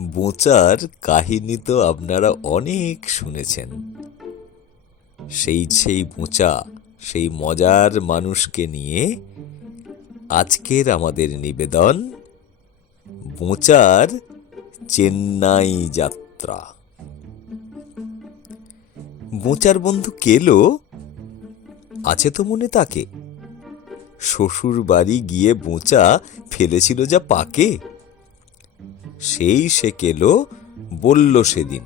বোচার কাহিনী তো আপনারা অনেক শুনেছেন। সেই সেই বোঁচা, সেই মজার মানুষকে নিয়ে আজকের আমাদের নিবেদন বোঁচার চেন্নাই যাত্রা। বোচার বন্ধু কেলো আছে তো মনে তাকে। শ্বশুর বাড়ি গিয়ে বোঁচা ফেলেছিল যা পাকে। সেই সে কেলো বলল সেদিন।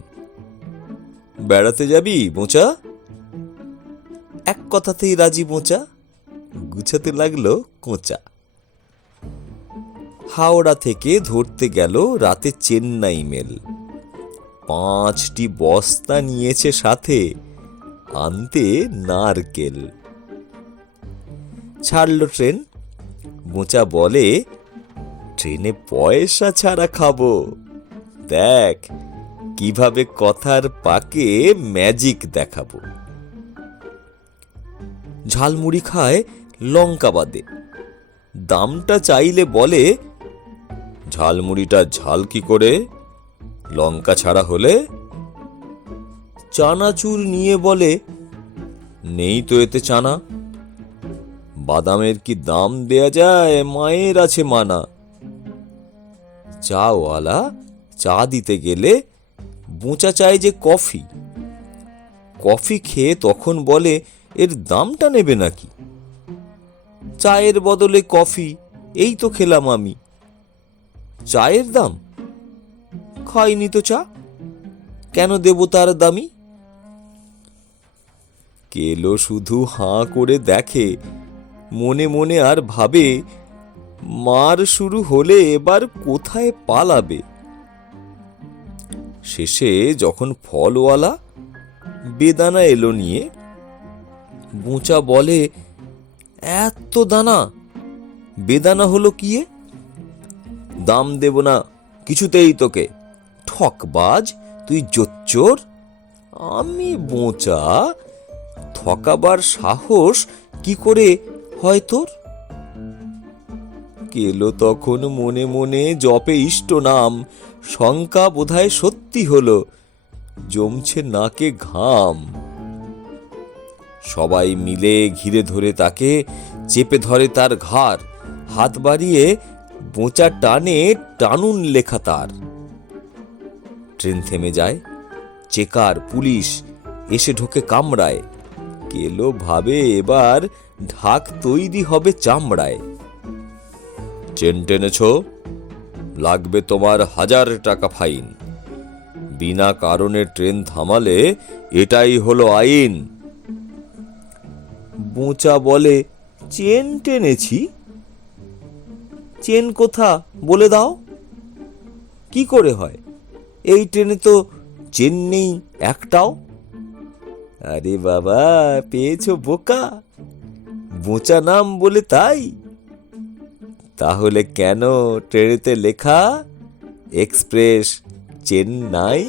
বেড়াতে যাবি বোচা এক কথাতেই রাজি বোচা গুছাতে লাগল কোঁচা। হাওড়া থেকে ধরতে গেল রাতে চেন্নাই মেল। পাঁচটি বস্তা নিয়েছে সাথে আনতে নারকেল। ছাড়লো ট্রেন বোচা বলে ট্রেনে পয়সা ছাড়া খাব। দেখ, কীভাবে কথার পাকে ম্যাজিক দেখাবো। ঝালমুড়ি খায় লঙ্কা বাদে। দামটা চাইলে বলে, ঝালমুড়িটা ঝাল কি করে? লঙ্কা ছাড়া হলে? চানাচুর নিয়ে বলে, নেই তো এতে চানা। বাদামের কি দাম দেয়া যায়? মায়ের আছে মানা। চাওয়ালা, চা দিতে গেলে বোঁচা চায় যে কফি। কফি খেয়ে তখন বলে, এর দামটা নেবে নাকি? চায়ের বদলে কফি, এই তো খেলাম আমি। চায়ের দাম? খাইনি তো চা। কেন দেব তার দামি? কেলো শুধু হাঁ করে দেখে, মনে মনে আর ভাবে মার শুরু হলে এবার কোথায় পালাবে? শেষে যখন ফলওয়ালা বেদানা এলো নিয়ে, বোঁচা বলে, এত দানা, বেদানা হলো কি? দাম দেব না, কিছুতেই তোকে। ঠকবাজ, তুই জোচ্চোর। আমি বোঁচা। ঠকাবার সাহস কি করে হয় তোর? কেলো তখন মনে মনে জপে ইষ্ট নাম। শঙ্কা বোধহয় সত্যি হলো, জমছে নাকে ঘাম। সবাই মিলে ঘিরে ধরে তাকে চেপে ধরে তার ঘাড়, হাত বাড়িয়ে বোঁচা টানে টানুন লেখা তার। ট্রেন থেমে যায়, চেকার, পুলিশ এসে ঢোকে কামড়ায় কেলো ভাবে এবার ঢাক তৈরি হবে চামড়ায়। চেন টেনেছ? লাগবে তোমার হাজার টাকা ফাইন। বিনা কারণে ট্রেন থামালে এটাই হলো আইন। বোঁচা বলে, চেন টেনেছি? চেন কোথা? বলে দাও। কি করে হয়? এই ট্রেনে তো চেন নেই, একটাও? আরে বাবা, পেয়েছ বোকা। বোঁচা নাম বলে তাই? তাহলে কেন ট্রেনেতে লেখা এক্সপ্রেস চেন্নাই?